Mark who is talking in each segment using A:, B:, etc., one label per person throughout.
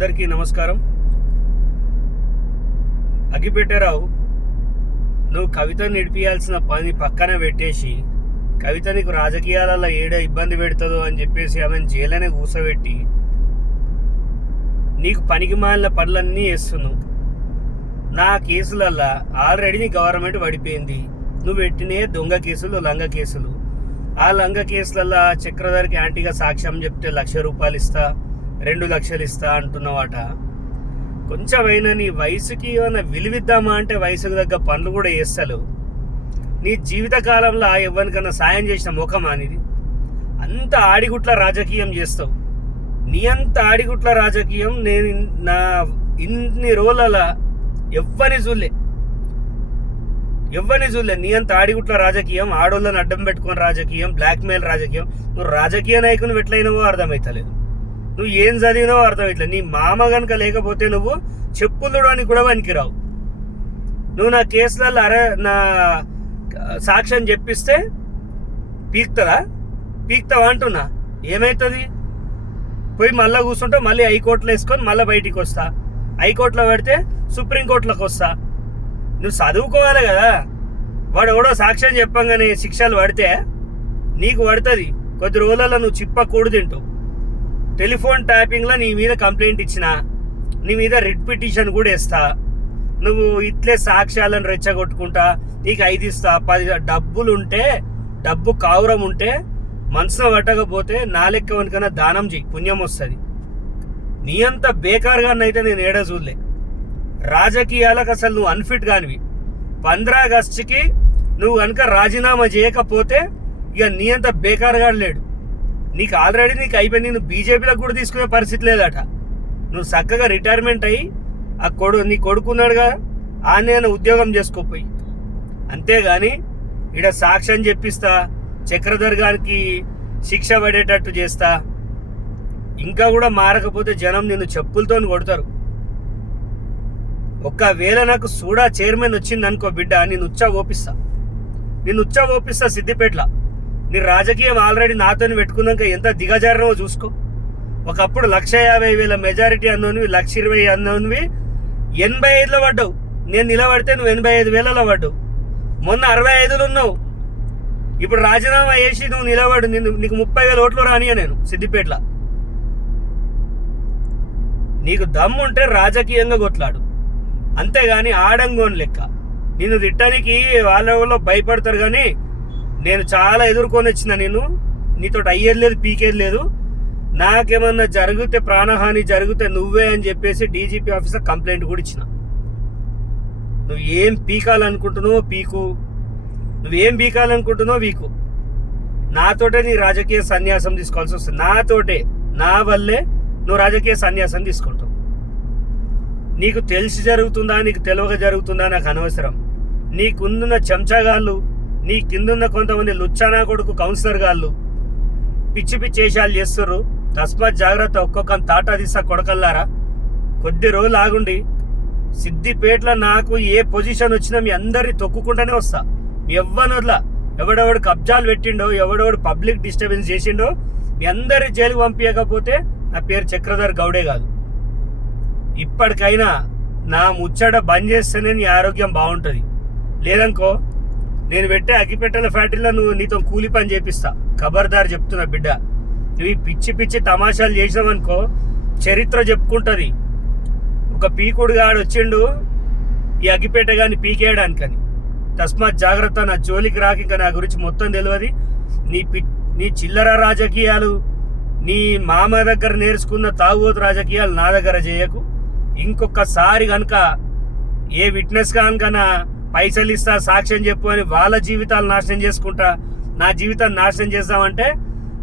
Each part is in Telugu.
A: అందరికీ నమస్కారం. అగ్గిపెట్టేరావు నువ్వు కవిత నడిపియాల్సిన పని పక్కన పెట్టేసి కవిత నీకు రాజకీయాలలో ఏడ ఇబ్బంది పెడుతుందో అని చెప్పేసి ఆమెను జైలనే కూసబెట్టి నీకు పనికి మాలిన పనులన్నీ వేస్తున్నావు నా కేసులల్లా ఆల్రెడీ నీ గవర్నమెంట్ పడిపోయింది. నువ్వు పెట్టినే దొంగ కేసులు లంగ కేసులు. ఆ లంగ కేసులల్లా చక్రధర్కి యాంటీగా సాక్ష్యం చెప్తే లక్ష రూపాయలు ఇస్తా. రెండు లక్షలు ఇస్తా అంటున్నవాట. కొంచెమైనా నీ వయసుకి ఏమైనా విలువిద్దామా అంటే వయసుకు తగ్గ పనులు కూడా చేస్తాలు. నీ జీవితకాలంలో ఎవరికన్నా సాయం చేసిన ముఖం అనేది అంత ఆడిగుట్ల రాజకీయం చేస్తావు. నీ అంత ఆడిగుట్ల రాజకీయం నేను నా ఇన్ని రోజుల ఎవ్వని చూడలే. ఎవ్వని చూడలే. నీ అంత ఆడిగుట్ల రాజకీయం ఆడోళ్ళని అడ్డం పెట్టుకుని రాజకీయం బ్లాక్మెయిల్ రాజకీయం. నువ్వు రాజకీయ నాయకుని ఎట్లయినవో అర్థమవుతలేదు నువ్వు ఏం చదివినావో అర్థమవుతలేదు నీ మామ గనక లేకపోతే నువ్వు చెప్పులు అని కూడా పనికిరావు. నువ్వు నా కేసులలో అరే నా సాక్ష్యం చెప్పిస్తే పీక్తుందా? పీక్తావా అంటున్నా. ఏమవుతుంది పోయి మళ్ళీ కూర్చుంటే మళ్ళీ హైకోర్టులో వేసుకొని మళ్ళీ బయటికి వస్తా. హైకోర్టులో పెడితే సుప్రీంకోర్టులోకి వస్తా. నువ్వు చదువుకోవాలి కదా. వాడు ఎవడో సాక్ష్యం చెప్పంగానే శిక్షలు పడితే నీకు పడుతుంది. కొద్ది రోజులలో నువ్వు చిప్ప కూడు తింటావు. టెలిఫోన్ ట్యాపింగ్లో నీ మీద కంప్లైంట్ ఇచ్చిన నీ మీద రిట్ పిటిషన్ కూడా ఇస్తా నువ్వు ఇట్లే సాక్ష్యాలను రెచ్చగొట్టుకుంటా నీకు ఐదు ఇస్తా పది డబ్బులు ఉంటే డబ్బు కావురం ఉంటే మనసున పట్టకపోతే నా లెక్క వనికన్నా దానం చెయ్యి పుణ్యం వస్తుంది. నీ అంత బేకార్గానైతే నేను ఏడా చూడలే. రాజకీయాలకు అసలు నువ్వు అన్ఫిట్ కానివి పంద్రా ఆగస్టుకి నువ్వు కనుక రాజీనామా చేయకపోతే ఇక నీ అంత బేకార్గా లేడు. నీకు ఆల్రెడీ నీకు అయిపోయింది నువ్వు బీజేపీలకు కూడా తీసుకునే పరిస్థితి లేదట. నువ్వు చక్కగా రిటైర్మెంట్ అయ్యి ఆ కొడు నీ కొడుకున్నాడుగా ఆ నేను ఉద్యోగం చేసుకోపోయి అంతేగాని ఇడ సాక్ష్యం చెప్పిస్తా చక్రధర్ గారికి శిక్ష పడేటట్టు చేస్తా. ఇంకా కూడా మారకపోతే జనం నిన్ను చెప్పులతో కొడతారు. ఒక్కవేళ నాకు సూడా చైర్మన్ వచ్చింది అనుకో బిడ్డ నేను ఉచ్చా ఓపిస్తా. నేను ఉచ్చా ఓపిస్తా సిద్దిపేటలో. నీ రాజకీయం ఆల్రెడీ నాతో పెట్టుకున్నాక ఎంత దిగజారినవో చూసుకో. ఒకప్పుడు లక్ష యాభై వేల మెజారిటీ అన్నోనివి లక్ష ఇరవై అన్నోనివి ఎనభై ఐదులో పడ్డావు. నేను నిలబడితే నువ్వు ఎనభై ఐదు వేలలో పడ్డావు. మొన్న అరవై ఐదులో ఉన్నావు. ఇప్పుడు రాజీనామా చేసి నువ్వు నిలబడు నిన్ను నీకు ముప్పై వేల ఓట్లు రానియా నేను సిద్దిపేటలో. నీకు దమ్ము ఉంటే రాజకీయంగా కొట్లాడు. అంతేగాని ఆడంగోని లెక్క. నిన్ను తిట్టడానికి వాళ్ళ వాళ్ళు భయపడతారు కానీ నేను చాలా ఎదుర్కొని వచ్చిన నేను నీతో అయ్యేది లేదు పీకేది లేదు. నాకేమన్నా జరిగితే ప్రాణహాని జరిగితే నువ్వే అని చెప్పేసి డీజీపీ ఆఫీసర్ కంప్లైంట్ కూడా ఇచ్చిన. నువ్వు ఏం పీకాలనుకుంటున్నావో పీకు. నువ్వేం పీకాలనుకుంటున్నావో వీకు. నాతోటే నీ రాజకీయ సన్యాసం తీసుకోవాల్సి వస్తుంది. నాతోటే నా వల్లే నువ్వు రాజకీయ సన్యాసం తీసుకుంటావు నీకు తెలిసి జరుగుతుందా నీకు తెలియక జరుగుతుందా నాకు అనవసరం. నీకుందున్న చెంచాగాళ్ళు నీ కిందున్న కొంతమంది లుచ్చానా కొడుకు కౌన్సిలర్ గాళ్ళు పిచ్చి పిచ్చి వేషాలు చేస్తుర్రు. తస్మాత్ జాగ్రత్త ఒక్కొక్క తాటా తీసా కొడకల్లారా? కొద్ది రోజులు ఆగుండి. సిద్దిపేటలో నాకు ఏ పొజిషన్ వచ్చినా మీ అందరిని తొక్కుకుంటూనే వస్తా. మీ ఎవ్వని వదల. ఎవడెవడు కబ్జాలు పెట్టిండో ఎవడెవడు పబ్లిక్ డిస్టర్బెన్స్ చేసిండో మీ అందరి జైలుకి పంపించకపోతే నా పేరు చక్రధర్ గౌడే కాదు. ఇప్పటికైనా నా ముచ్చట బంద్ చేస్తేనే నీ ఆరోగ్యం బాగుంటుంది. లేదనుకో నేను పెట్టే అగ్గిపెట్టెల ఫ్యాక్టరీలో నువ్వు నీతో కూలి పని చేపిస్తా. ఖబర్దార్ చెప్తున్నా బిడ్డ. నువ్వు పిచ్చి పిచ్చి తమాషాలు చేసినావనుకో చరిత్ర చెప్పుకుంటుంది. ఒక పీకుడు గాడు వచ్చిండు ఈ అగ్గిపెట్టె గాని పీకేయడానికని. తస్మాత్ జాగ్రత్త నా జోలికి రాక ఇంకా నా గురించి మొత్తం తెలియదు నీ పి నీ చిల్లర రాజకీయాలు నీ మామ దగ్గర నేర్చుకున్న తాగుబోతు రాజకీయాలు నా దగ్గర చేయకు. ఇంకొకసారి కనుక ఏ విట్నెస్ కనుక పైసలు ఇస్తా సాక్ష్యం చెప్పు అని వాళ్ళ జీవితాలు నాశనం చేసుకుంటా నా జీవితాన్ని నాశనం చేస్తామంటే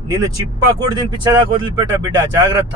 A: నిన్ను చిప్పకూడి తినిపించేదాకా వదిలిపెట్టా బిడ్డ జాగ్రత్త.